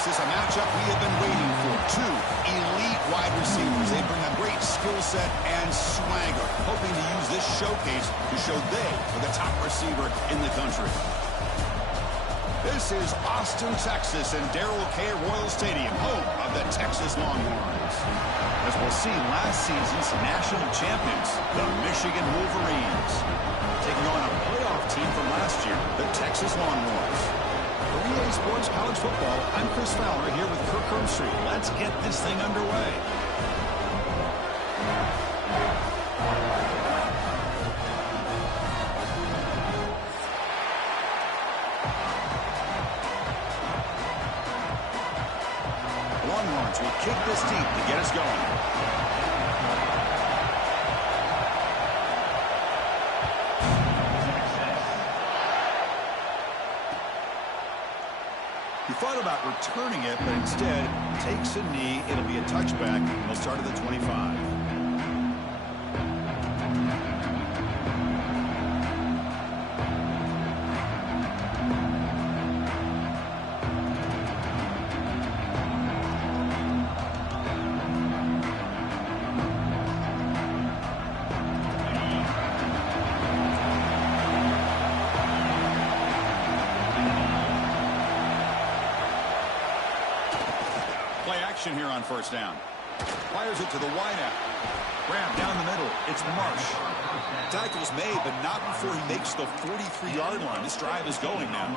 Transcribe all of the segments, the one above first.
This is a matchup we have been waiting for. Two elite wide receivers. They bring a great skill set and swagger, hoping to use this showcase to show they are the top receiver in the country. This is Austin, Texas, and Darrell K. Royal Stadium, home of the Texas Longhorns. As we'll see, last season's national champions, the Michigan Wolverines, taking on a playoff team from last year, the Texas Longhorns. For EA Sports College Football, I'm Chris Fowler here with Kirk Herbstreit. Let's get this thing underway. Longhorns will kick this deep to get us going. He thought about returning it, but instead takes a knee. It'll be a touchback. He'll start at the 25. Here on first down. Fires it to the wideout. Grab down the middle. It's Marsh. Tackle's made, but not before he makes the 43-yard line. This drive is going now.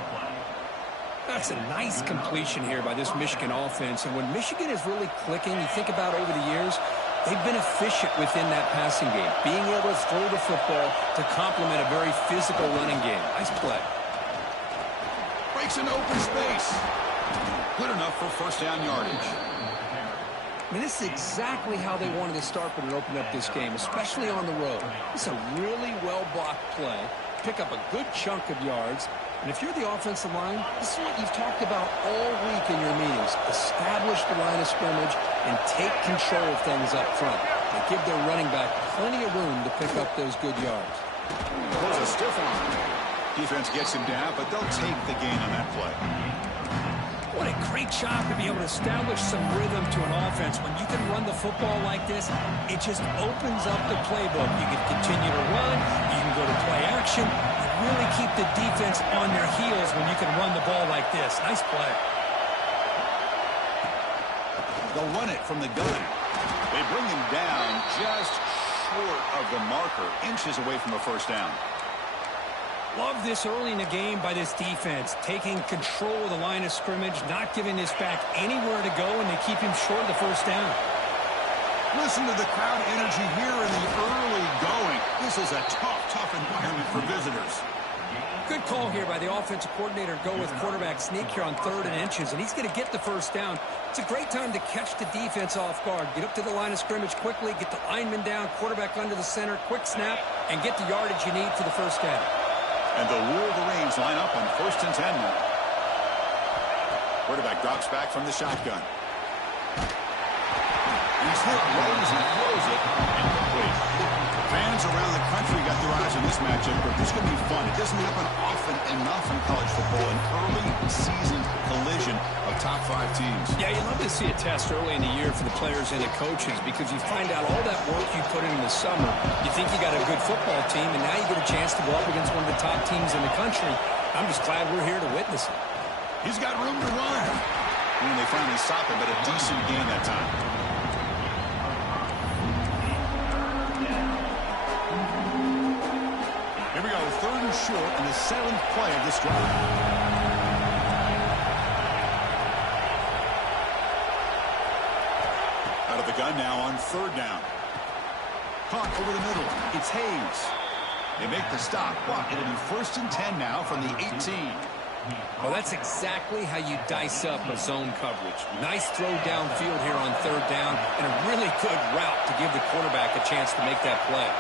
That's a nice completion here by this Michigan offense. And when Michigan is really clicking, you think about over the years, they've been efficient within that passing game, being able to throw the football to complement a very physical running game. Nice play. Breaks an open space. Good enough for first down yardage. I mean, this is exactly how they wanted to start when it opened up this game, especially on the road. It's a really well-blocked play. Pick up a good chunk of yards. And if you're the offensive line, this is what you've talked about all week in your meetings. Establish the line of scrimmage and take control of things up front. They give their running back plenty of room to pick up those good yards. Pulls a stiff arm. Defense gets him down, but they'll take the gain on that play. What a great job to be able to establish some rhythm to an offense. When you can run the football like this, it just opens up the playbook. You can continue to run. You can go to play action. You really keep the defense on their heels when you can run the ball like this. Nice play. They'll run it from the gun. They bring him down just short of the marker, inches away from a first down. Love this early in the game by this defense, taking control of the line of scrimmage, not giving this back anywhere to go, and they keep him short of the first down. Listen to the crowd energy here in the early going. This is a tough environment for visitors. Good call here by the offensive coordinator. Go with quarterback sneak here on 3rd and inches, and he's going to get the first down. It's a great time to catch the defense off guard. Get up to the line of scrimmage quickly, get the lineman down, quarterback under the center, quick snap, and get the yardage you need for the first down. And the Wolverines line up on 1st and 10 now. Quarterback drops back from the shotgun. He's hit, rolls, and throws it. Incomplete. Fans around the country got their eyes on this matchup, but this is going to be fun. It doesn't happen often enough in college football, an early season collision of top 5 teams. Yeah, you love to see a test early in the year for the players and the coaches because you find out all that work you put in the summer. You think you got a good football team, and now you get a chance to go up against one of the top teams in the country. I'm just glad we're here to witness it. He's got room to run. And they finally stop him, but a decent gain that time. Here we go, 3rd and short in the 7th play of this drive. Out of the gun now on 3rd down. Caught over the middle. It's Hayes. They make the stop, but it'll be 1st and 10 now from the 18. Well, that's exactly how you dice up a zone coverage. Nice throw downfield here on 3rd down, and a really good route to give the quarterback a chance to make that play.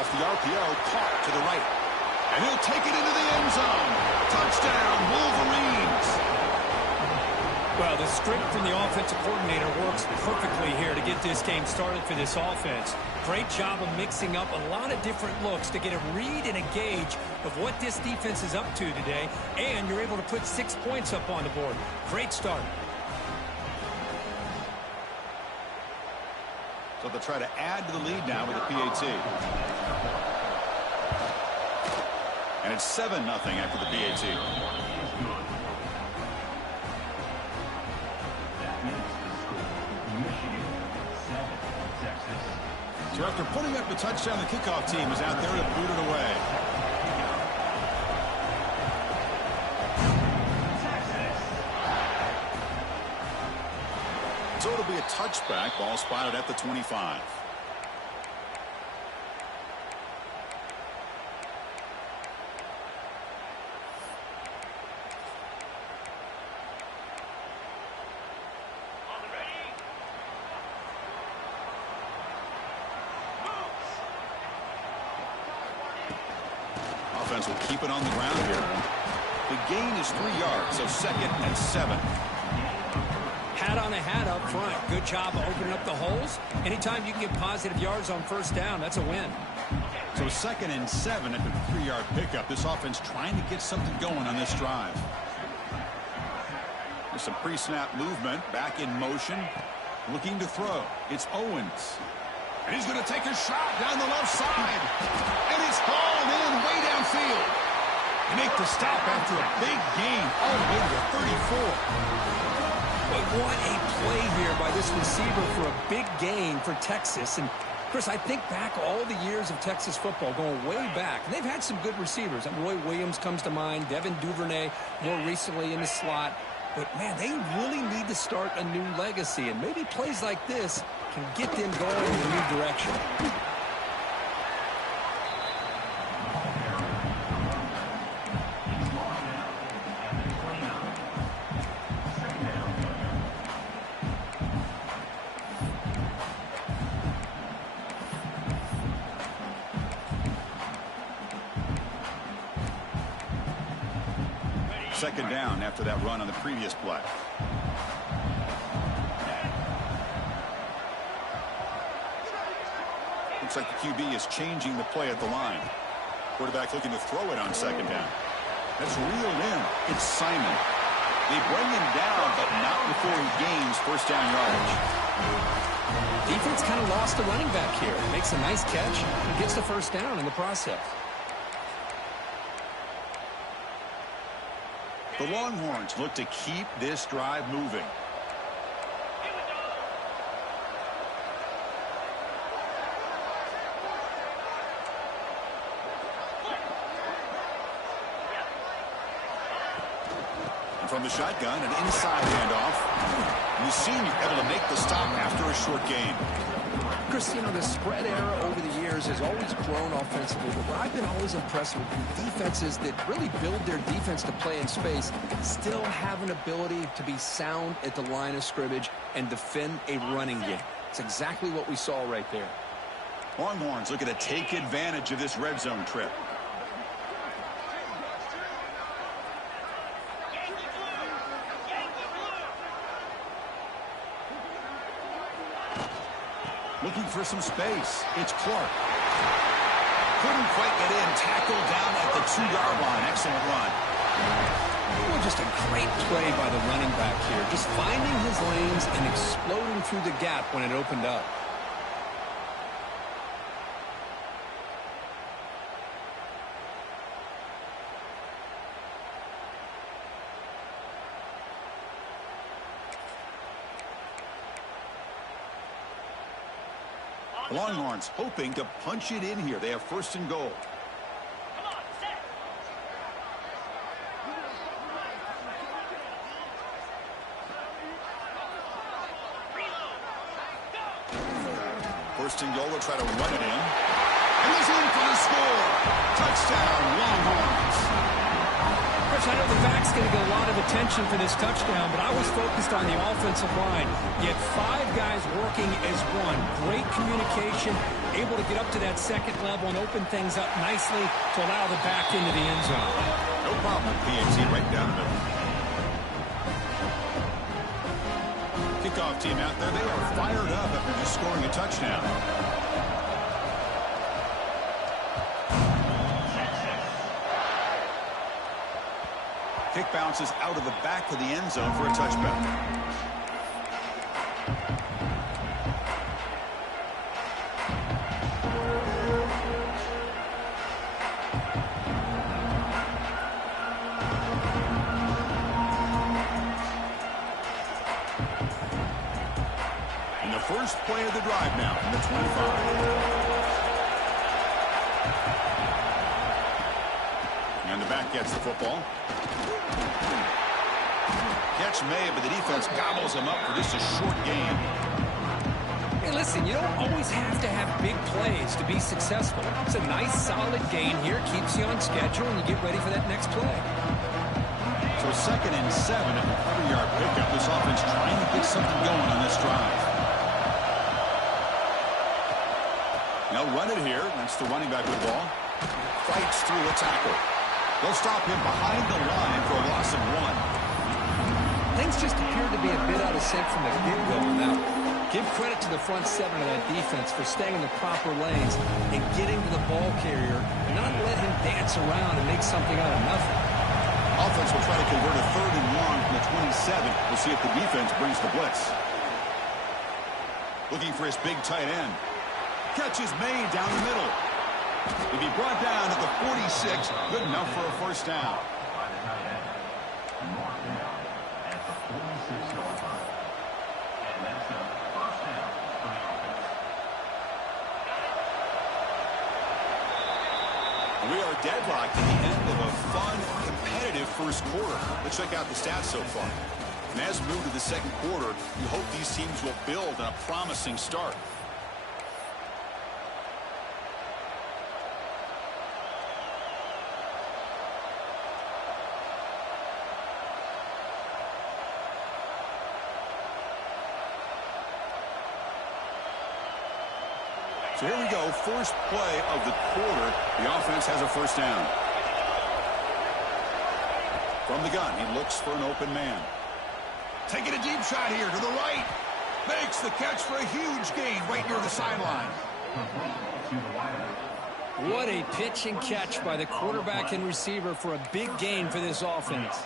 Off the RPO, caught to the right. And he'll take it into the end zone. Touchdown, Wolverines. Well, the script from the offensive coordinator works perfectly here to get this game started for this offense. Great job of mixing up a lot of different looks to get a read and a gauge of what this defense is up to today, and you're able to put 6 points up on the board. Great start. So they'll try to add to the lead now with a PAT. And it's 7-0 after the PAT. So after putting up the touchdown, the kickoff team is out there to boot it away. So it'll be a touchback. Ball spotted at the 25. Offense will keep it on the ground here. The gain is 3 yards, so 2nd and 7. Hat on a hat up front. Good job of opening up the holes. Anytime you can get positive yards on first down, that's a win. So 2nd and 7 after the 3-yard pickup. This offense trying to get something going on this drive. There's some pre-snap movement. Back in motion. Looking to throw. It's Owens. And he's going to take a shot down the left side. And it's hauled in way downfield. They make the stop after a big gain all the way to the 34. But what a play here by this receiver for a big gain for Texas. And, Chris, I think back all the years of Texas football, going way back. And they've had some good receivers. Roy Williams comes to mind, Devin Duvernay more recently in the slot. But, man, they really need to start a new legacy. And maybe plays like this can get them going in a new direction. Second down after that run on the previous play. Looks like the QB is changing the play at the line. Quarterback looking to throw it on second down. That's reeled in. It's Simon. They bring him down, but not before he gains first down yardage. Defense kind of lost the running back here. Makes a nice catch and gets the first down in the process. The Longhorns look to keep this drive moving. And from the shotgun, an inside handoff. The senior able to make the stop after a short gain. Chris, you know, the spread era over the years has always grown offensively, but what I've been always impressed with defenses that really build their defense to play in space still have an ability to be sound at the line of scrimmage and defend a running game. It's exactly what we saw right there. Longhorns looking to take advantage of this red zone trip. Looking for some space. It's Clark. Couldn't quite get in. Tackled down at the 2-yard line. Excellent run. Well, just a great play by the running back here. Just finding his lanes and exploding through the gap when it opened up. Longhorns hoping to punch it in here. They have first and goal. First and goal, they'll try to run it in. And he's in for the score. Touchdown, Longhorns. I know the back's going to get a lot of attention for this touchdown, but I was focused on the offensive line. You had 5 guys working as one. Great communication, able to get up to that second level and open things up nicely to allow the back into the end zone. No problem with PAT right down the middle. kickoff team out there, they are fired up after just scoring a touchdown. Kick bounces out of the back of the end zone for a touchback. First play of the drive now from the 25. And the back gets the football. Catch made, but the defense gobbles him up for just a short gain. Hey, listen, you don't always have to have big plays to be successful. It's a nice, solid gain here. Keeps you on schedule, and you get ready for that next play. So 2nd and 7 at the 30-yard pickup. This offense trying to get something going on this drive. They'll run it here. That's the running back with the ball. Fights through a tackle. They'll stop him behind the line for a loss of 1. Things just appear to be a bit out of sync from the get-go on that one. Give credit to the front 7 of that defense for staying in the proper lanes and getting to the ball carrier and not let him dance around and make something out of nothing. Offense will try to convert a 3rd and long from the 27. We'll see if the defense brings the blitz. Looking for his big tight end. Catch is made down the middle. He'll be brought down at the 46. Good enough for a first down. We are deadlocked at the end of a fun, competitive first quarter. Let's check out the stats so far. And as we move to the second quarter, you hope these teams will build on a promising start. So here we go, first play of the quarter. The offense has a first down. From the gun, he looks for an open man. Taking a deep shot here to the right. Makes the catch for a huge gain right near the sideline. What a pitch and catch by the quarterback and receiver for a big gain for this offense.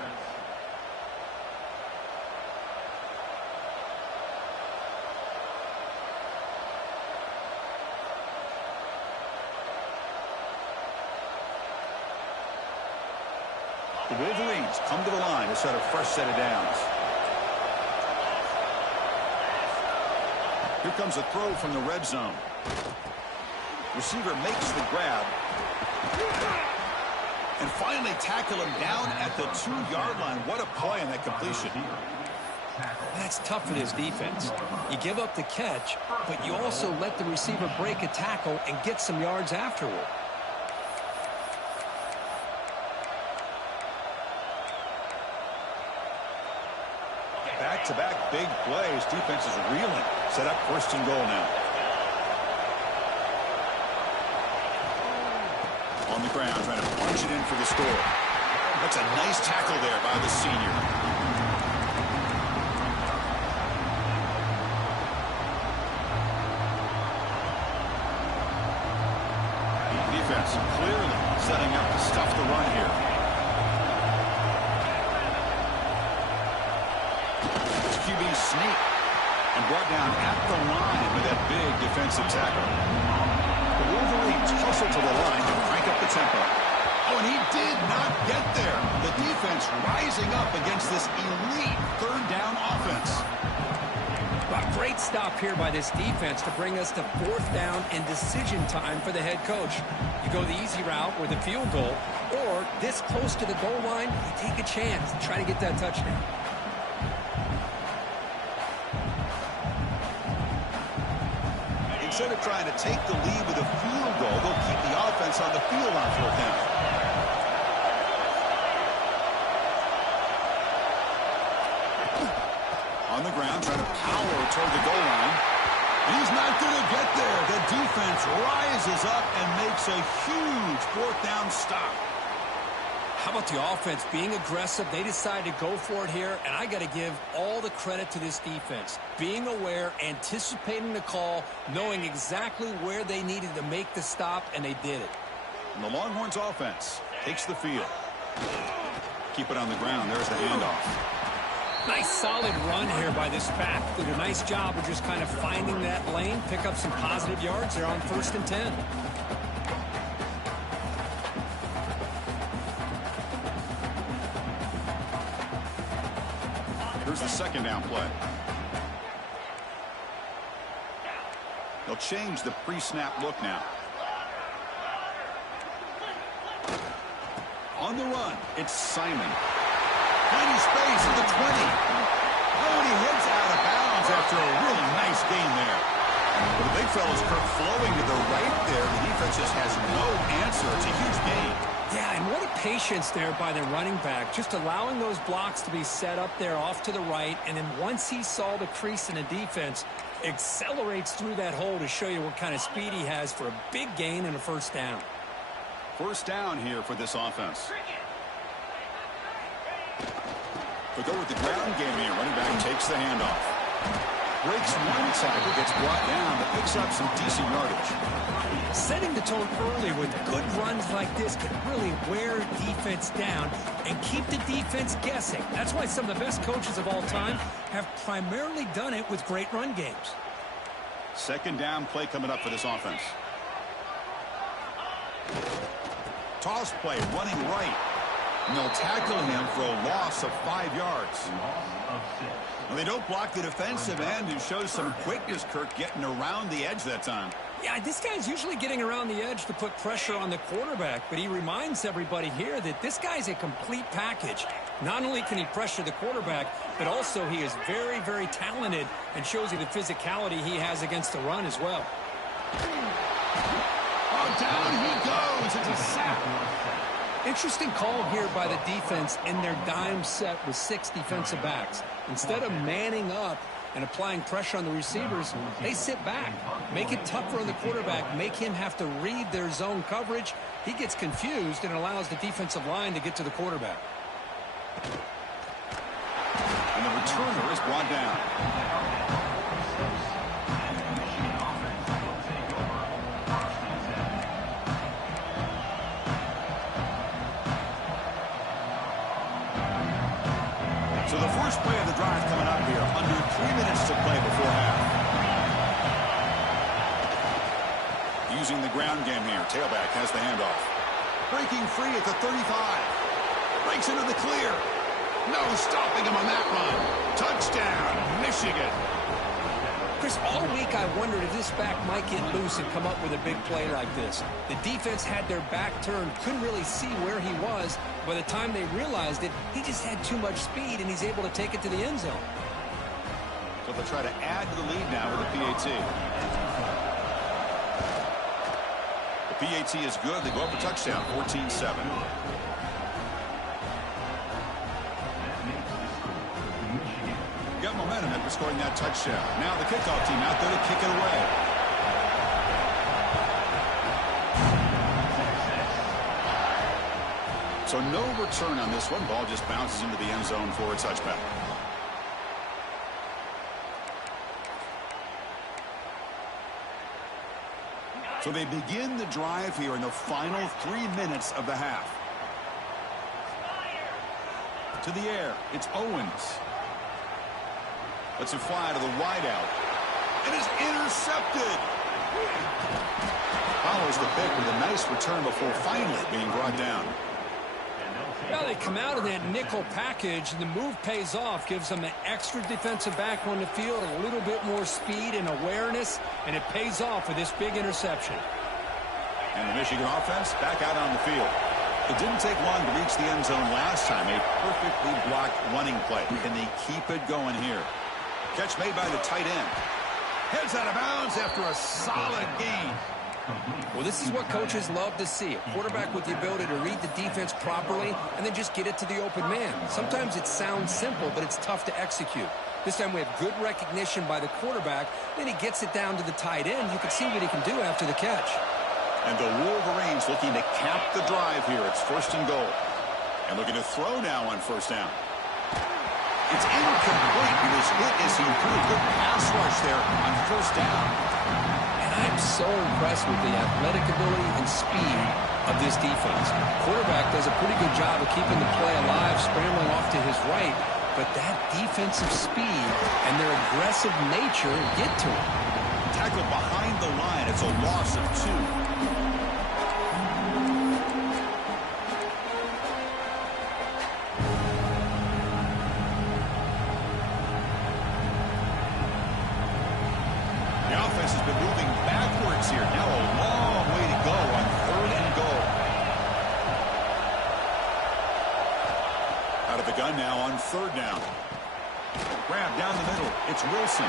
The Wolverines come to the line to set a fresh set of downs. Here comes a throw from the red zone. Receiver makes the grab. And finally tackle him down at the 2-yard line. What a play on that completion. That's tough for this defense. You give up the catch, but you also let the receiver break a tackle and get some yards afterward. Back-to-back big plays. Defense is reeling. Set up 1st and goal now. On the ground, trying to punch it in for the score. That's a nice tackle there by the senior. Defense clearly setting up to stuff the run here. QB sneak and brought down at the line with that big defensive tackle. The Wolverines hustle to the line to crank up the tempo. Oh, and he did not get there. The defense rising up against this elite 3rd down offense. A great stop here by this defense to bring us to 4th down and decision time for the head coach. You go the easy route with a field goal, or this close to the goal line, you take a chance and try to get that touchdown. Instead of trying to take the lead with a field goal, they'll keep the offense on the field on 4th down. On the ground, trying to power toward the goal line. And he's not going to get there. The defense rises up and makes a huge 4th down stop. How about the offense being aggressive? They decided to go for it here, and I got to give all the credit to this defense. Being aware, anticipating the call, knowing exactly where they needed to make the stop, and they did it. And the Longhorns offense takes the field. Keep it on the ground. There's the handoff. Nice solid run here by this pack. Did a nice job of just kind of finding that lane, pick up some positive yards there on 1st and 10. Here's the second down play. They'll change the pre-snap look now. On the run, it's Simon. Plenty space at the 20. Oh, and he heads out of bounds after a really nice gain there. Well, the big fella's Kirk flowing to the right there. The defense just has no answer. It's a huge gain. Yeah, and what a patience there by the running back, just allowing those blocks to be set up there off to the right, and then once he saw the crease in the defense, accelerates through that hole to show you what kind of speed he has for a big gain and a 1st down. 1st down here for this offense. We'll go with the ground game here. Running back takes the handoff. Breaks one tackle, gets brought down, but picks up some decent yardage. Setting the tone early with good runs like this can really wear defense down and keep the defense guessing. That's why some of the best coaches of all time have primarily done it with great run games. 2nd down play coming up for this offense. Toss play, running right. And they'll tackle him for a loss of 5 yards. Well, they don't block the defensive end, who shows some quickness, Kirk, getting around the edge that time. Yeah, this guy's usually getting around the edge to put pressure on the quarterback, but he reminds everybody here that this guy's a complete package. Not only can he pressure the quarterback, but also he is very, very talented and shows you the physicality he has against the run as well. Oh, down he goes. It's a sack. Interesting call here by the defense in their dime set with 6 defensive backs. Instead of manning up and applying pressure on the receivers, they sit back, make it tougher on the quarterback, make him have to read their zone coverage. He gets confused and allows the defensive line to get to the quarterback. And the returner is brought down. So the first play of the drive coming up here, under 3 minutes to play before half. Using the ground game here, tailback has the handoff. Breaking free at the 35. Breaks into the clear. No stopping him on that run. Touchdown, Michigan. Chris, all week I wondered if this back might get loose and come up with a big play like this. The defense had their back turned, couldn't really see where he was. By the time they realized it, he just had too much speed, and he's able to take it to the end zone. So they'll try to add to the lead now with a PAT. The PAT is good. They go up a touchdown, 14-7. Got momentum after scoring that touchdown. Now the kickoff team out there to kick it away. So no return on this one. Ball just bounces into the end zone for a touchback. So they begin the drive here in the final 3 minutes of the half. To the air, it's Owens. Lets it fly to the wideout. It is intercepted. Follows the pick with a nice return before finally being brought down. Well, they come out of that nickel package, and the move pays off, gives them an extra defensive back on the field, a little bit more speed and awareness, and it pays off with this big interception. And the Michigan offense back out on the field. It didn't take long to reach the end zone last time. A perfectly blocked running play. Can they keep it going here? Catch made by the tight end. Heads out of bounds after a solid gain. Well, this is what coaches love to see. A quarterback with the ability to read the defense properly and then just get it to the open man. Sometimes it sounds simple, but it's tough to execute. This time we have good recognition by the quarterback. Then he gets it down to the tight end. You can see what he can do after the catch. And the Wolverines looking to cap the drive here. It's 1st and goal. And looking to throw now on first down. It's incomplete. He was hit as he put a good pass rush there on first down. And I'm so impressed with the athletic ability and speed of this defense. Quarterback does a pretty good job of keeping the play alive, scrambling off to his right, but that defensive speed and their aggressive nature get to him. Tackle behind the line. It's a loss of 2. Here. Now a long way to go on 3rd and goal. Out of the gun now on 3rd down. Grab down the middle. It's Wilson.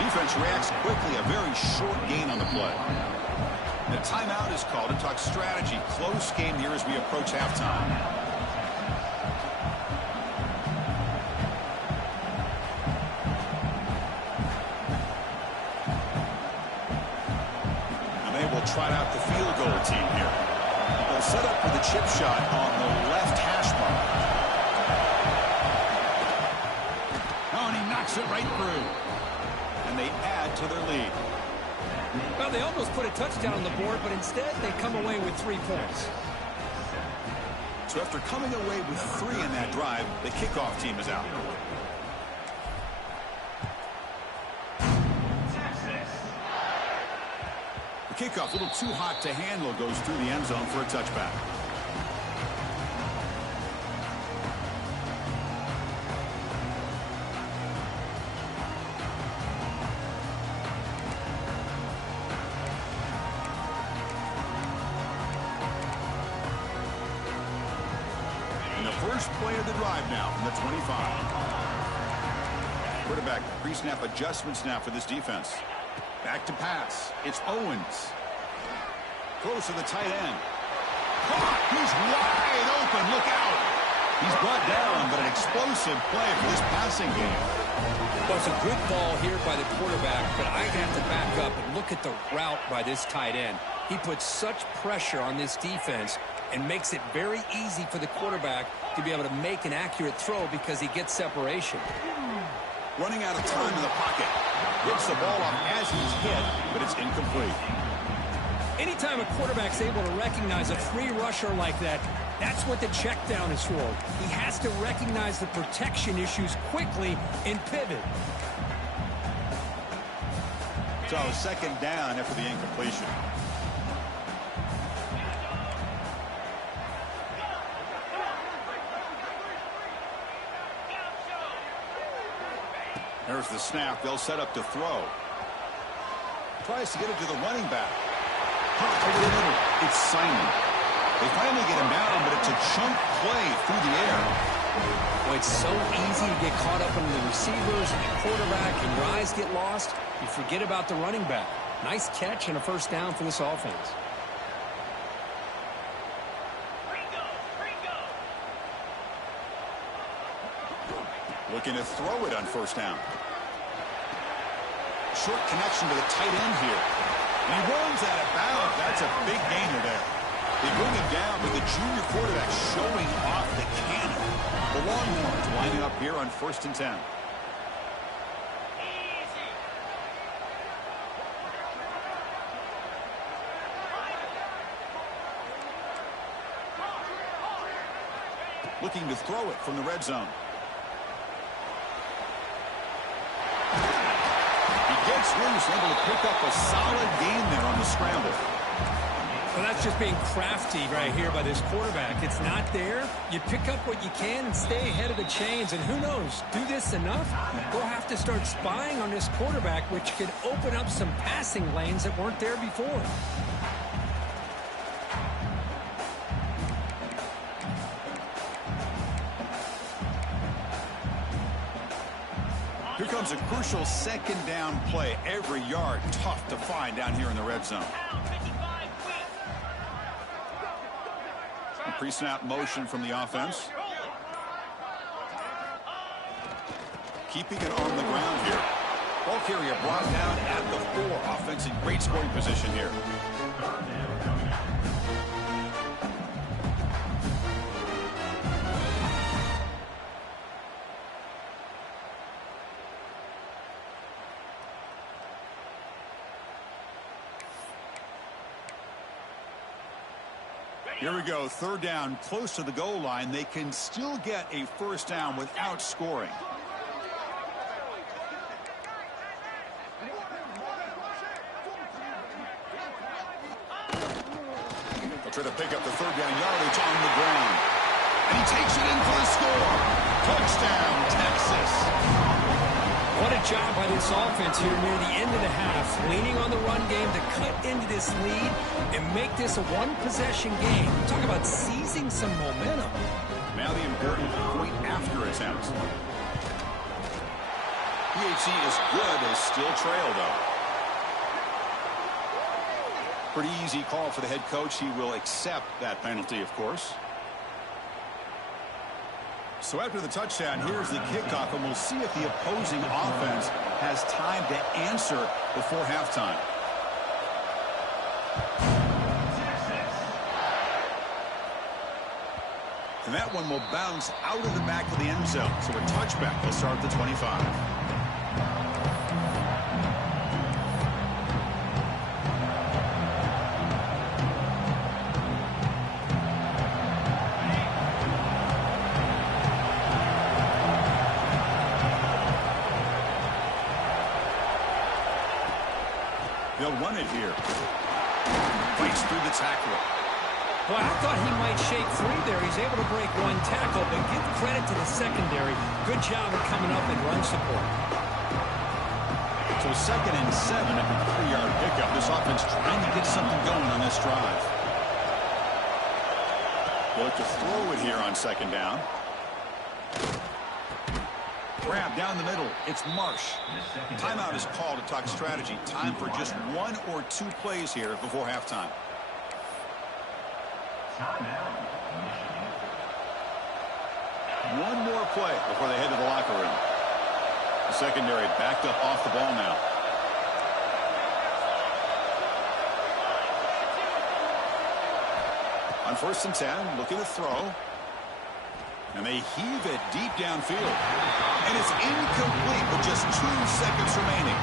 Defense reacts quickly. A very short gain on the play. The timeout is called to talk strategy. Close game here as we approach halftime. Tried out the field goal team here. They'll set up for the chip shot on the left hash mark. Oh, and he knocks it right through. And they add to their lead. Well, they almost put a touchdown on the board, but instead they come away with 3 points. So after coming away with 3 in that drive, the kickoff team is out. Kickoff, a little too hot to handle, goes through the end zone for a touchback. And the first play of the drive now from the 25. Quarterback pre-snap adjustments now for this defense. Back to pass. It's Owens. Close to the tight end. Caught. He's wide open. Look out. He's brought down, but an explosive play for this passing game. Well, it's a good ball here by the quarterback, but I have to back up and look at the route by this tight end. He puts such pressure on this defense and makes it very easy for the quarterback to be able to make an accurate throw because he gets separation. Running out of time in the pocket. Gets the ball off as he's hit, but it's incomplete. Anytime a quarterback's able to recognize a free rusher like that, that's what the check down is for. He has to recognize the protection issues quickly and pivot. So 2nd down after the incompletion. There's the snap. They'll set up to throw. Tries to get it to the running back. Over the middle. It's Simon. They finally get him down, but it's a chunk play through the air. Well, it's so easy to get caught up in the receivers and the quarterback, and your eyes get lost. You forget about the running back. Nice catch and a first down for this offense. Looking to throw it on first down. Short connection to the tight end here. And he runs out of bounds. That's a big gainer there. They bring him down, but the junior quarterback showing off the cannon. The Longhorns lining up here on 1st and 10. Looking to throw it from the red zone. Gets loose, able to pick up a solid gain there on the scramble. Well, that's just being crafty right here by this quarterback. It's not there. You pick up what you can and stay ahead of the chains. And who knows, do this enough, we'll have to start spying on this quarterback, which could open up some passing lanes that weren't there before. Here comes a crucial 2nd down play. Every yard tough to find down here in the red zone. A pre-snap motion from the offense. Keeping it on the ground here. Ball carrier brought down at the 4. Offense in great scoring position here. Here we go, third down, close to the goal line. They can still get a first down without scoring. They'll try to pick up the third down yardage on the ground. And he takes it in for the score. Touchdown, Texas. What a job by this offense here near the end of the half, leaning on the run game to cut into this lead and make this a one-possession game. Talk about seizing some momentum. Now the important point after attempt. PHC is good as still trail, though. Pretty easy call for the head coach. He will accept that penalty, of course. So after the touchdown, here's the kickoff, and we'll see if the opposing offense has time to answer before halftime. And that one will bounce out of the back of the end zone. So a touchback will start at the 25. They'll run it here. Fights through the tackle. Well, I thought he might shake free there. He's able to break one tackle, but give credit to the secondary. Good job of coming up and run support. So 2nd and 7 at the 3-yard pickup. This offense trying to get something going on this drive. They look to throw it here on 2nd down. Grab down the middle. It's Marsh. Timeout is called to talk strategy. Time for just 1 or 2 plays here before halftime. One more play before they head to the locker room. The secondary backed up off the ball now. On 1st and 10, looking to throw. And they heave it deep downfield. And it's incomplete with just 2 seconds remaining.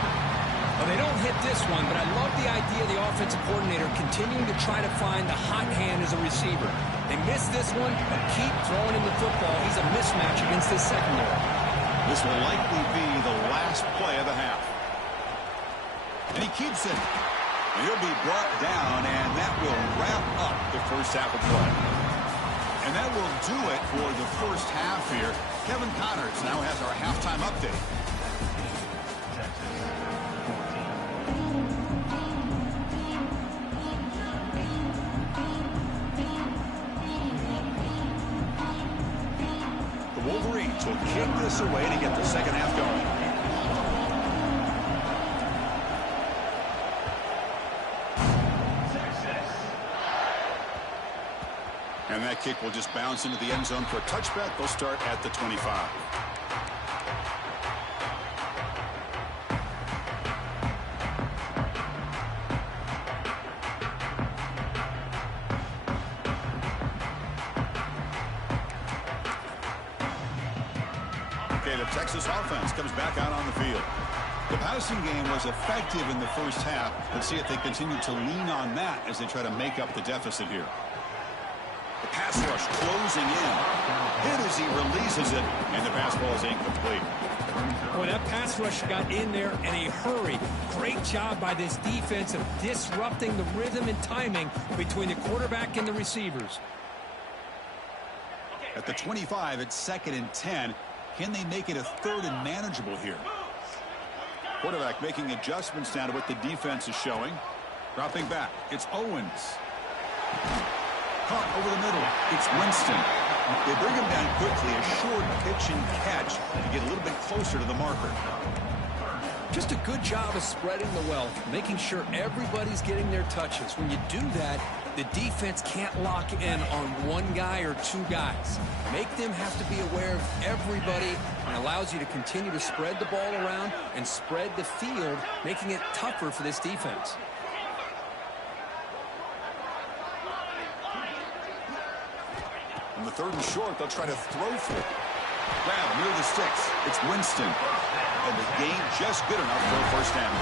Well, they don't hit this one, but I love the idea of the offensive coordinator continuing to try to find the hot hand as a receiver. They miss this one, but keep throwing him the football. He's a mismatch against this secondary. This will likely be the last play of the half. And he keeps it. And he'll be brought down, and that will wrap up the first half of play. And that will do it for the first half here. Kevin Connors now has our halftime update. The Wolverines will kick this away to get the second half going. And that kick will just bounce into the end zone for a touchback. They'll start at the 25. Okay, the Texas offense comes back out on the field. The passing game was effective in the first half. Let's see if they continue to lean on that as they try to make up the deficit here. The pass rush closing in. Hit as he releases it, and the pass ball is incomplete. Boy, that pass rush got in there in a hurry. Great job by this defense of disrupting the rhythm and timing between the quarterback and the receivers. At the 25, it's 2nd and 10. Can they make it a 3rd and manageable here? Quarterback making adjustments now to what the defense is showing. Dropping back, it's Owens. Caught over the middle, it's Winston. They bring him down quickly, a short pitch and catch to get a little bit closer to the marker. Just a good job of spreading the wealth, making sure everybody's getting their touches. When you do that, the defense can't lock in on one guy or 2 guys. Make them have to be aware of everybody, and allows you to continue to spread the ball around and spread the field, making it tougher for this defense. On the 3rd and short, they'll try to throw for it. Grab near the sticks. It's Winston. And the gain just good enough for a first down.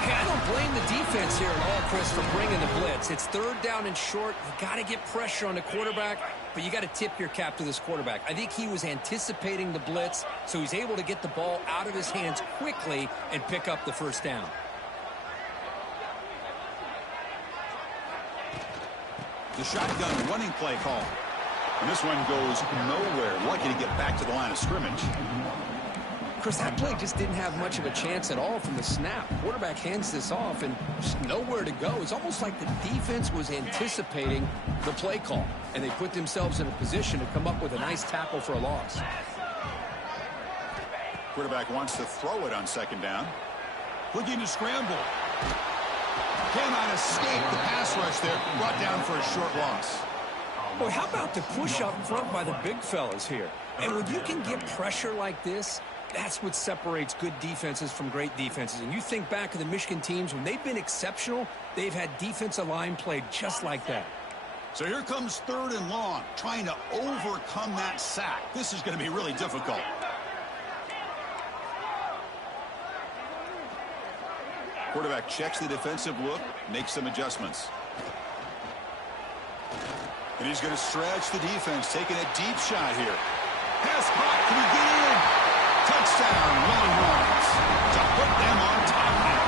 Hey, I don't blame the defense here at all, Chris, for bringing the blitz. It's third down and short. You got to get pressure on the quarterback, but you got to tip your cap to this quarterback. I think he was anticipating the blitz, so he's able to get the ball out of his hands quickly and pick up the first down. The shotgun running play call. And this one goes nowhere. Lucky to get back to the line of scrimmage. Chris, that play just didn't have much of a chance at all from the snap. Quarterback hands this off and just nowhere to go. It's almost like the defense was anticipating the play call, and they put themselves in a position to come up with a nice tackle for a loss. Quarterback wants to throw it on second down. Looking to scramble. Cannot escape the pass rush there. Brought down for a short loss. Boy, how about the push up front by the big fellas here? And when you can get pressure like this, that's what separates good defenses from great defenses. And you think back to the Michigan teams, when they've been exceptional, they've had defensive line play just like that. So here comes third and long, trying to overcome that sack. This is going to be really difficult. Quarterback checks the defensive look, makes some adjustments. And he's going to stretch the defense, taking a deep shot here. Pass caught. Can he get in? Touchdown, Longhorns, to put them on top now.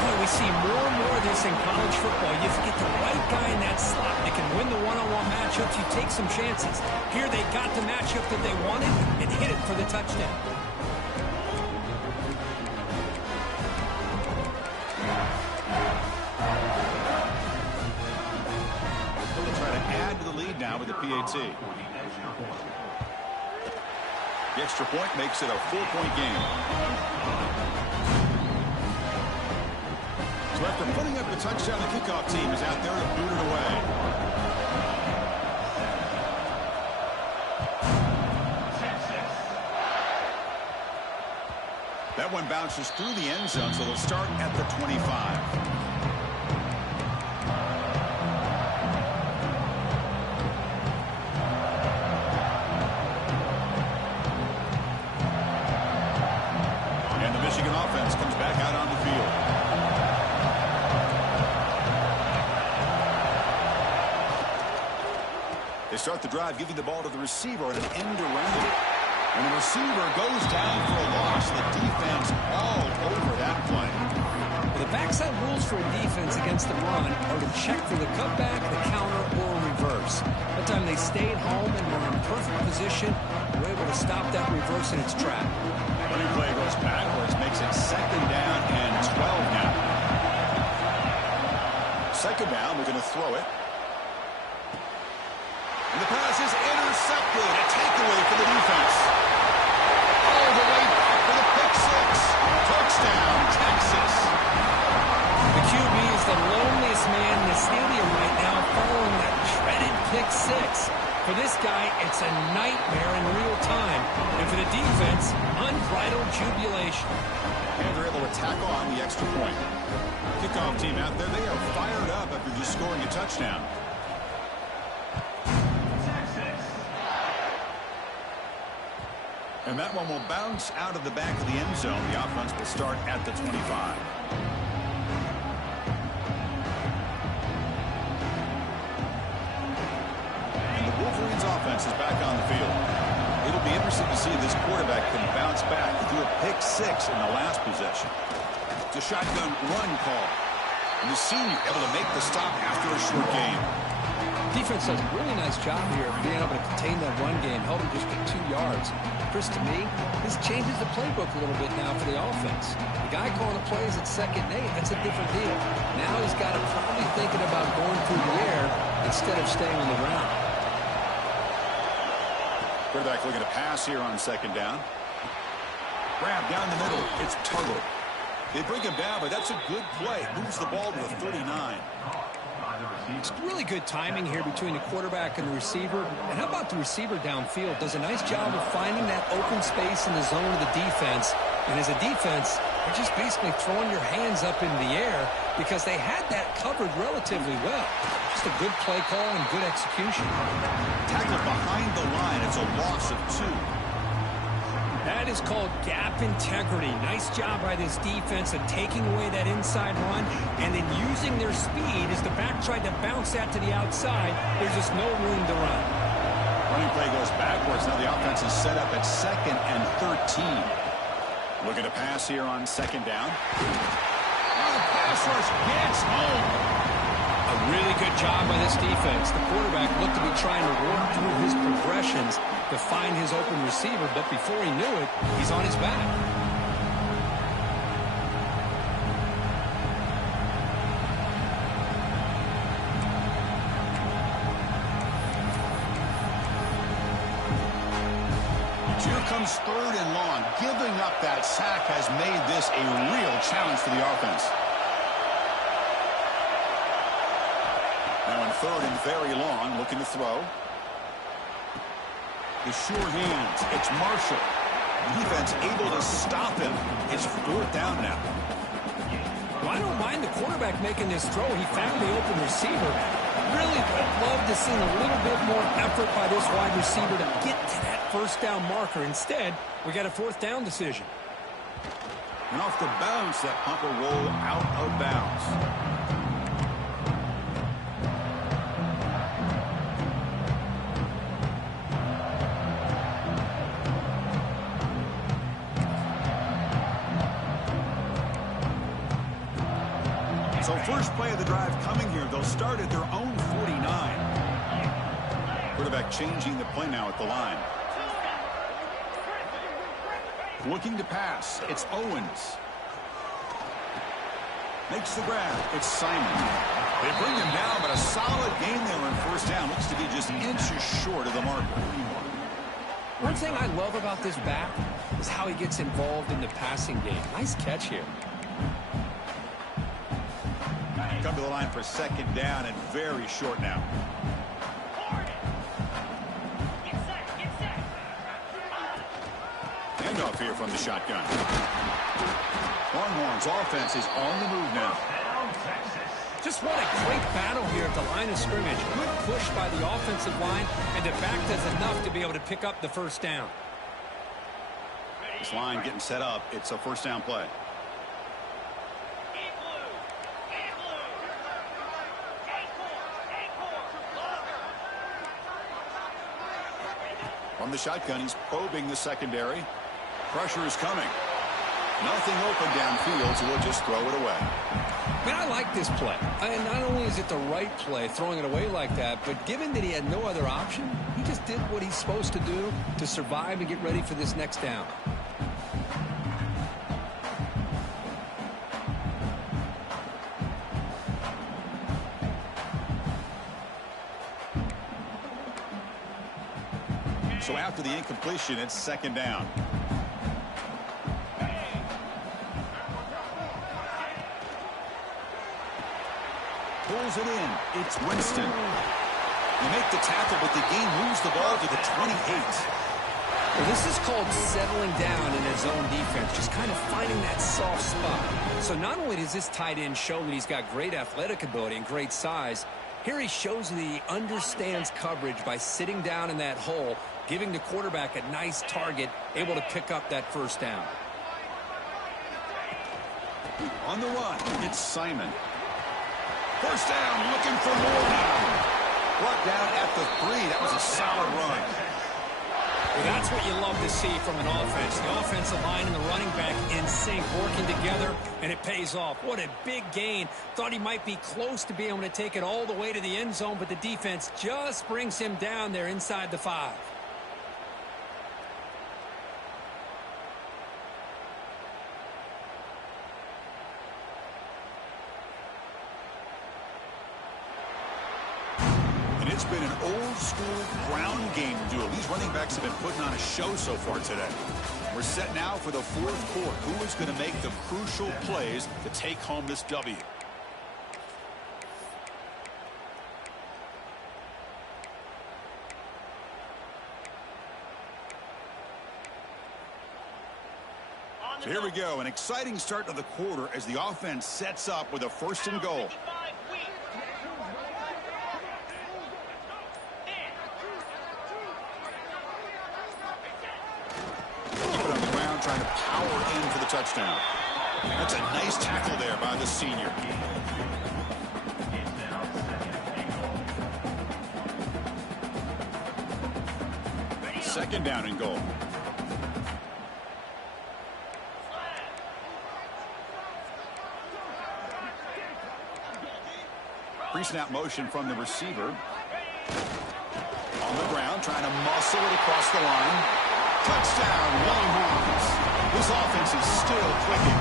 Boy, we see more and more of this in college football. You get the right guy in that slot. They can win the one-on-one matchups. You take some chances. Here they got the matchup that they wanted and hit it for the touchdown. Now with the PAT. The extra point makes it a 4-point game. So after putting up the touchdown, the kickoff team is out there to boot it away. That one bounces through the end zone, so they'll start at the 25. Comes back out on the field. They start the drive, giving the ball to the receiver and an end around it. And the receiver goes down for a loss. The defense all over that play. Well, the backside rules for a defense against the run are to check for the cutback, the counter, or reverse. That time they stayed home and were in perfect position. Were able to stop that reverse in its track. Running play goes backwards, makes it second down and 12 now. Second down, they're going to throw it. And the pass is intercepted. A takeaway for the defense. All the way back for the pick six. Touchdown, Texas. The QB is the loneliest man in the stadium right now following that dreaded pick six. For this guy, it's a nightmare in real time. And for the defense, unbridled jubilation. And they're able to tack on the extra point. Kickoff team out there, they are fired up after just scoring a touchdown. And that one will bounce out of the back of the end zone. The offense will start at the 25. Wolverines offense is back on the field. It'll be interesting to see if this quarterback can bounce back. He threw a pick six in the last possession. It's a shotgun run call. And the senior able to make the stop after a short game. Defense does a really nice job here of being able to contain that run game. Held him just to 2 yards. Chris, to me, this changes the playbook a little bit now for the offense. The guy calling the plays at 2nd and 8, that's a different deal. Now he's got to probably thinking about going through the air instead of staying on the ground. Quarterback looking to pass here on second down. Grab down the middle. It's Tuttle. They bring him down, but that's a good play. Moves the ball to the 39. It's really good timing here between the quarterback and the receiver. And how about the receiver downfield? Does a nice job of finding that open space in the zone of the defense. And as a defense, You're just basically throwing your hands up in the air because they had that covered relatively well. Just a good play call and good execution. Tackled behind the line. It's a loss of 2. That is called gap integrity. Nice job by this defense of taking away that inside run and then using their speed as the back tried to bounce that to the outside. There's just no room to run. Running play goes backwards. Now the offense is set up at 2nd and 13. Looking to pass here on 2nd down. And the pass rush gets home. A really good job by this defense. The quarterback looked to be trying to work through his progressions to find his open receiver, but before he knew it, he's on his back. Here comes 3rd and long. Giving up that sack has made this a real challenge for the offense. Now in 3rd and very long, looking to throw. The sure hands. It's Marshall. Defense able to stop him. It's 4th down now. Well, I don't mind the quarterback making this throw. He found the open receiver. Really would love to see a little bit more effort by this wide receiver to get to that 1st down marker. Instead, we got a 4th down decision. And off the bounce, that punt will roll out of bounds. So first play of the drive coming here. They'll start at their own 49. Quarterback changing the play now at the line. Looking to pass. It's Owens. Makes the grab. It's Simon. They bring him down, but a solid gain there on 1st down. Looks to be just inches short of the marker. One thing I love about this back is how he gets involved in the passing game. Nice catch here. Come to the line for 2nd down and very short now. Handoff here from the shotgun. Longhorns offense is on the move now. Just what a great battle here at the line of scrimmage. Good push by the offensive line, and the back does enough to be able to pick up the 1st down. This line getting set up. It's a 1st down play. From the shotgun, he's probing the secondary. Pressure is coming. Nothing open downfield, so we'll just throw it away. I mean, I like this play. And not only is it the right play, throwing it away like that, but given that he had no other option, he just did what he's supposed to do to survive and get ready for this next down. So after the incompletion, it's 2nd down. Pulls it in. It's Winston. They make the tackle, but the game moves the ball to the 28. Well, this is called settling down in his zone defense, just kind of finding that soft spot. So not only does this tight end show that he's got great athletic ability and great size, here he shows that he understands coverage by sitting down in that hole, giving the quarterback a nice target, able to pick up that 1st down. On the run, it's Simon. 1st down, looking for more now. Brought down at the 3. That was a solid run. Well, that's what you love to see from an offense. The offensive line and the running back in sync, working together, and it pays off. What a big gain. Thought he might be close to being able to take it all the way to the end zone, but the defense just brings him down there inside the 5. It's been an old-school ground game duel. These running backs have been putting on a show so far today. We're set now for the 4th quarter. Who is going to make the crucial plays to take home this W? So here we go, an exciting start to the quarter as the offense sets up with a 1st and goal. Keep it on the ground, trying to power in for the touchdown. That's a nice tackle there by the senior. Second down and goal. Pre-snap motion from the receiver. On the ground, trying to muscle it across the line. Touchdown, Longhorns. This offense is still clicking.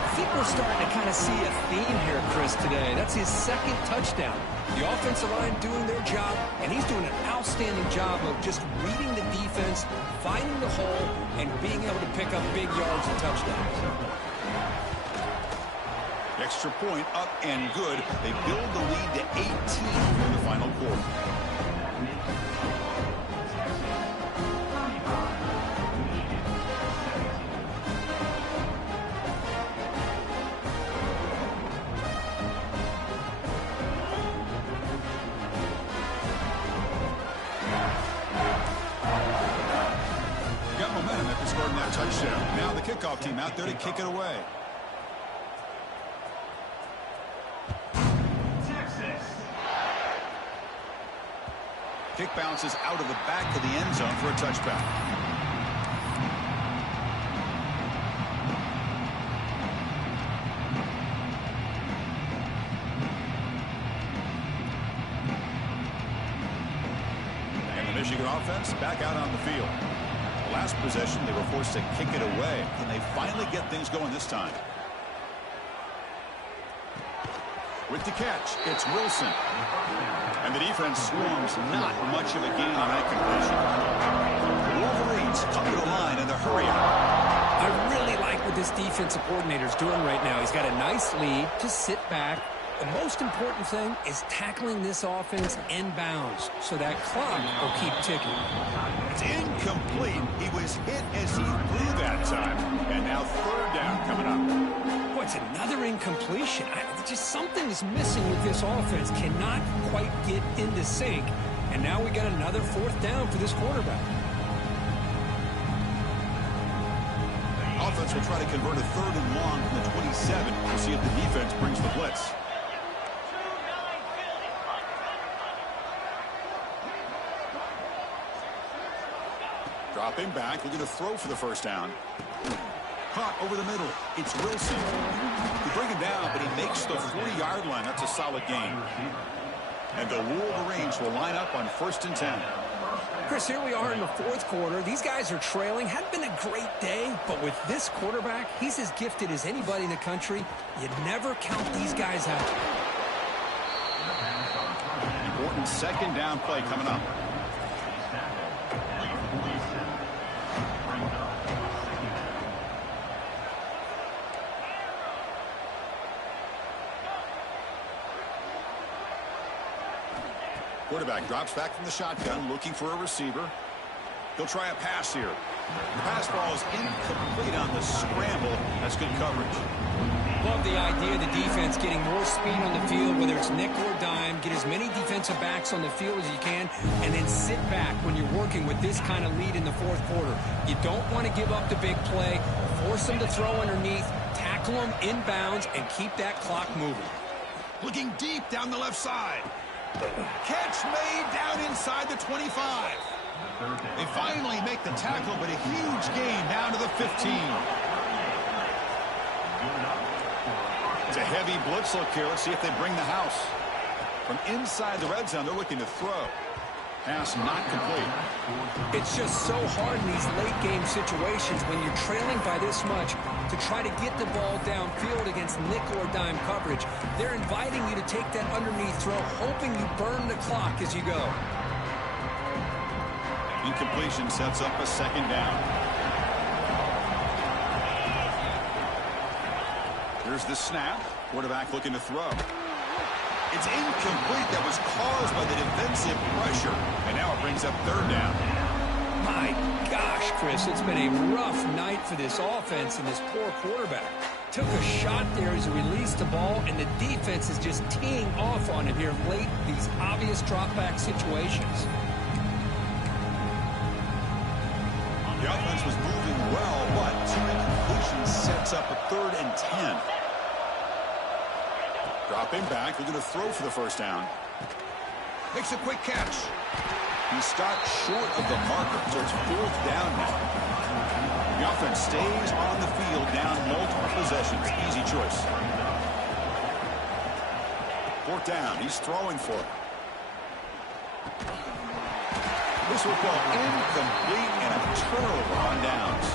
I think we're starting to kind of see a theme here, Chris, today. That's his 2nd touchdown. The offensive line doing their job, and he's doing an outstanding job of just reading the defense, finding the hole, and being able to pick up big yards and touchdowns. Extra point up and good. They build the lead to 18 in the final quarter. Got momentum after scoring that touchdown. Now the kickoff team out there to kick it away. Kick bounces out of the back of the end zone for a touchback. And the Michigan offense back out on the field. Last possession, they were forced to kick it away. Can they finally get things going this time? With the catch, it's Wilson. And the defense swarms, not much of a gain on that completion. The Wolverines come to the line in the hurry up. I really like what this defensive coordinator is doing right now. He's got a nice lead. Just sit back. The most important thing is tackling this offense inbounds so that clock will keep ticking. It's incomplete. He was hit as he threw that time. And now 3rd down coming up. Boy, it's another incompletion. Just something is missing with this offense. Cannot quite get into sync. And now we got another 4th down for this quarterback. Offense will try to convert a 3rd and long from the 27. We'll see if the defense brings the blitz. Dropping back, looking to throw for the 1st down. Caught over the middle. It's Wilson. They bring him down, but he makes the 40-yard line. That's a solid gain. And the Wolverines will line up on 1st and 10. Chris, here we are in the 4th quarter. These guys are trailing. Hadn't been a great day, but with this quarterback, he's as gifted as anybody in the country. You never count these guys out. Important 2nd down play coming up. Quarterback drops back from the shotgun, looking for a receiver. He'll try a pass here. The pass ball is incomplete on the scramble. That's good coverage. Love the idea of the defense getting more speed on the field, whether it's nickel or dime. Get as many defensive backs on the field as you can, and then sit back when you're working with this kind of lead in the 4th quarter. You don't want to give up the big play. Force them to throw underneath, tackle them inbounds, and keep that clock moving. Looking deep down the left side. Catch made down inside the 25. They finally make the tackle, but a huge gain down to the 15. It's a heavy blitz look here. Let's see if they bring the house. From inside the red zone, they're looking to throw. Pass not complete. It's just so hard in these late game situations when you're trailing by this much to try to get the ball downfield against nickel or dime coverage. They're inviting you to take that underneath throw, hoping you burn the clock as you go. Incompletion sets up a 2nd down. Here's the snap. Quarterback looking to throw. It's incomplete. That was caused by the defensive pressure. And now it brings up 3rd down. My gosh, Chris, it's been a rough night for this offense and this poor quarterback. Took a shot there as he released the ball, and the defense is just teeing off on him here late, these obvious drop-back situations. The offense was moving well, but too many completions sets up a 3rd and 10. Dropping back, they're going to throw for the first down. Makes a quick catch. He stopped short of the marker, so it's 4th down now. The offense stays on the field down multiple possessions. Easy choice. 4th down. He's throwing for it. This will go incomplete and a turnover on downs.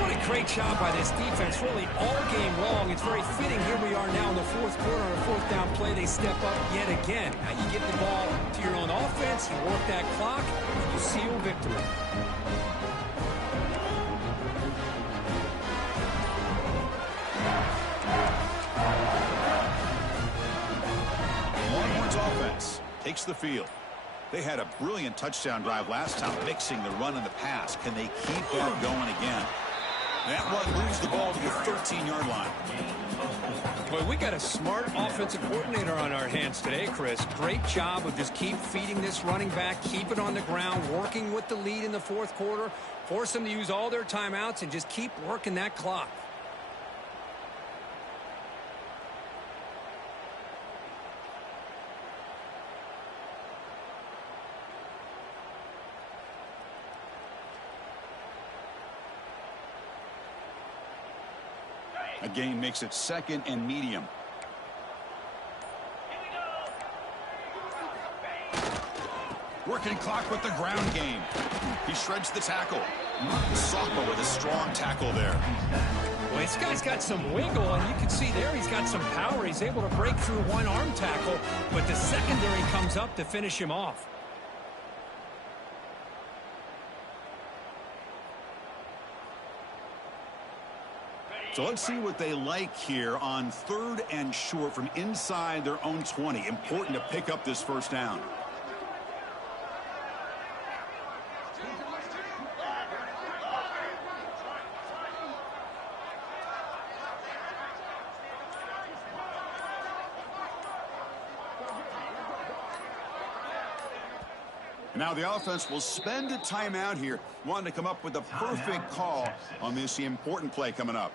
What a great job by this defense, really all game long. It's very fitting. Here we are now in the 4th quarter on a 4th down play. They step up yet again. Now you give the ball to your own offense, you work that clock, and you seal victory. Longhorns offense takes the field. They had a brilliant touchdown drive last time, mixing the run and the pass. Can they keep that going again? That one moves the ball to the 13-yard line. Boy, we got a smart offensive coordinator on our hands today, Chris. Great job of just keep feeding this running back, keep it on the ground, working with the lead in the 4th quarter, force them to use all their timeouts, and just keep working that clock. A gain makes it 2nd and medium. Working clock with the ground game. He shreds the tackle. Soccer with a strong tackle there. Well, this guy's got some wiggle, and you can see there he's got some power. He's able to break through one arm tackle, but the secondary comes up to finish him off. So let's see what they like here on 3rd and short from inside their own 20. Important to pick up this first down. Now the offense will spend a timeout here, wanting to come up with the perfect call on this important play coming up.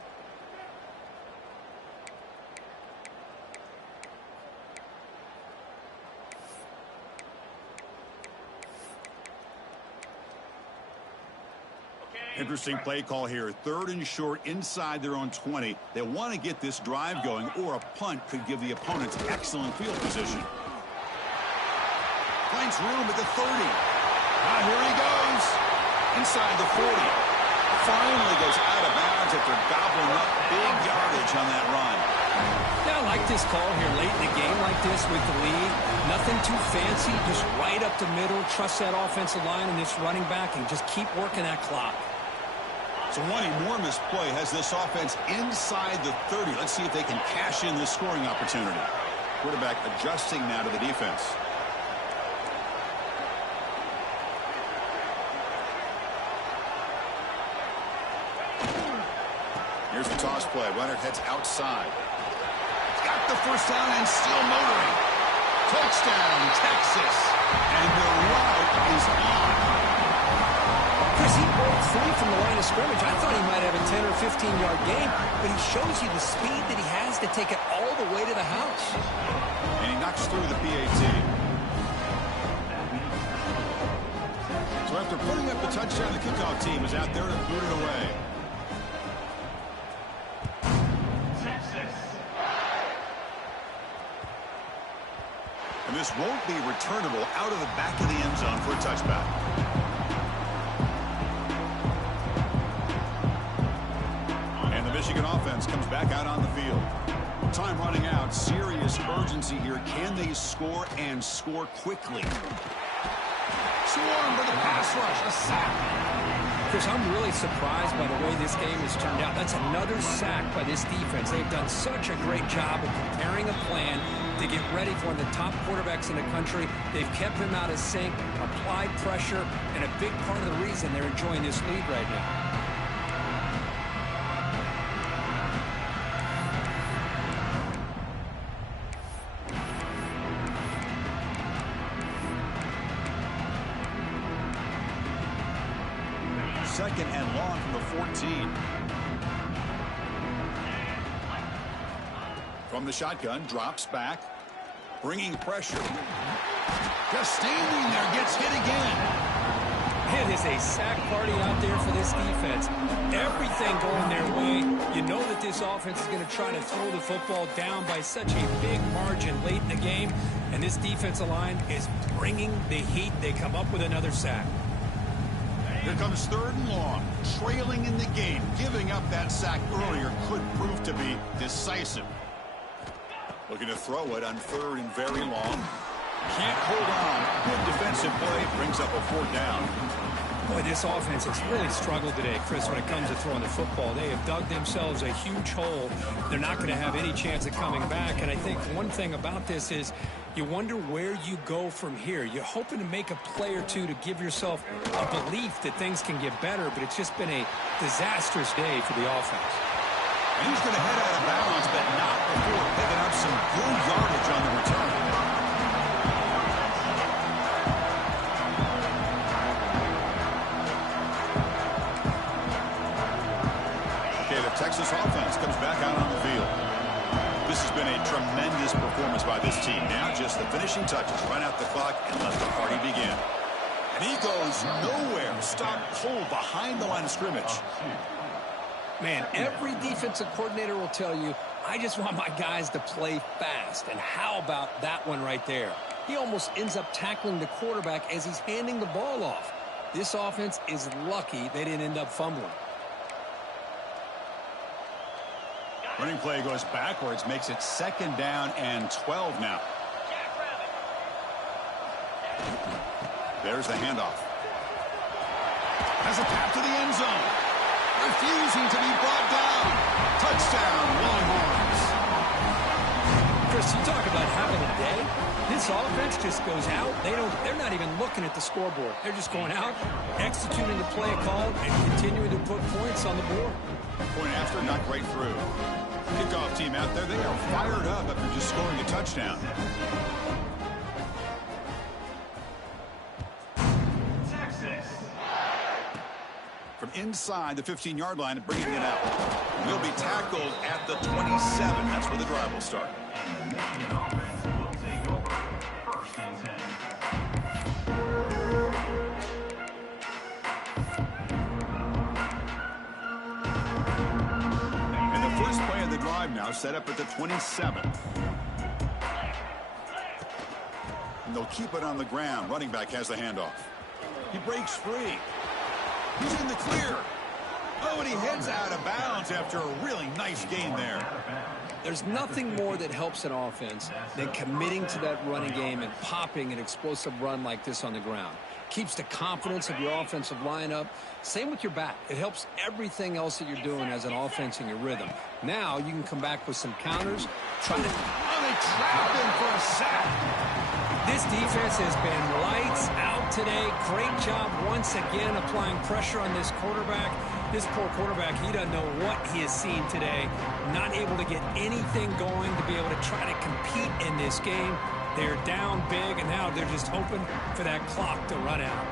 Interesting play call here. 3rd and short inside their own 20. They want to get this drive going, or a punt could give the opponents excellent field position. Finds room at the 30. Here he goes. Inside the 40. Finally goes out of bounds after gobbling up big yardage on that run. Yeah, I like this call here late in the game like this with the lead. Nothing too fancy, just right up the middle. Trust that offensive line and this running back and just keep working that clock. So one enormous play has this offense inside the 30. Let's see if they can cash in this scoring opportunity. Quarterback adjusting now to the defense. Here's the toss play. Runner heads outside. Got the first down and still motoring. Touchdown, Texas. And the route is on. Chris, he broke free from the line of scrimmage. I thought he might have a 10 or 15-yard game, but he shows you the speed that he has to take it all the way to the house. And he knocks through the PAT. So after putting up the touchdown, the kickoff team is out there to boot it away. And this won't be returnable out of the back of the end zone for a touchback. And the Michigan offense comes back out on the field. Time running out. Serious urgency here. Can they score and score quickly? Swarm for the pass rush. A sack. Chris, I'm really surprised by the way this game has turned out. That's another sack by this defense. They've done such a great job of preparing a plan to get ready for one of the top quarterbacks in the country. They've kept him out of sync, applied pressure, and a big part of the reason they're enjoying this lead right now. Second and long from the 14. From the shotgun, drops back, bringing pressure. Just standing there, gets hit again. It is a sack party out there for this defense. Everything going their way. You know that this offense is going to try to throw the football down by such a big margin late in the game, and this defensive line is bringing the heat. They come up with another sack. Here comes third and long, trailing in the game. Giving up that sack earlier could prove to be decisive. Looking to throw it on third and very long. Can't hold on. Good defensive play. Brings up a fourth down. Boy, this offense has really struggled today, Chris, when it comes to throwing the football. They have dug themselves a huge hole. They're not going to have any chance of coming back. And I think one thing about this is you wonder where you go from here. You're hoping to make a play or two to give yourself a belief that things can get better, but it's just been a disastrous day for the offense. And he's going to head out of bounds, but not before picking up some good yardage on the return. Okay, the Texas offense comes back out on the field. This has been a tremendous performance by this team. Now just the finishing touches. Run out the clock and let the party begin. And he goes nowhere. Stop cold behind the line of scrimmage. Man, every defensive coordinator will tell you, I just want my guys to play fast. And how about that one right there? He almost ends up tackling the quarterback as he's handing the ball off. This offense is lucky they didn't end up fumbling. Running play goes backwards, makes it second down and 12 now. There's the handoff. Has a tap to the end zone. Refusing to be brought down. Touchdown, Longhorns. Chris, you talk about having a day. This offense just goes out. They're not even looking at the scoreboard. They're just going out, executing the play called, and continuing to put points on the board. Point after, not quite through. Kickoff team out there, they are fired up after just scoring a touchdown. From inside the 15-yard line, bringing it out. He'll be tackled at the 27. That's where the drive will start. And the first play of the drive now set up at the 27. And they'll keep it on the ground. Running back has the handoff. He breaks free. He's in the clear. Oh, and he heads out of bounds after a really nice gain there. There's nothing more that helps an offense than committing to that running game and popping an explosive run like this on the ground. Keeps the confidence of your offensive lineup. Same with your back. It helps everything else that you're doing as an offense in your rhythm. Now you can come back with some counters. Oh, they trap him for a sack. This defense has been lights out today. Great job once again applying pressure on this quarterback. This poor quarterback, he doesn't know what he has seen today. Not able to get anything going to be able to try to compete in this game. They're down big, and now they're just hoping for that clock to run out.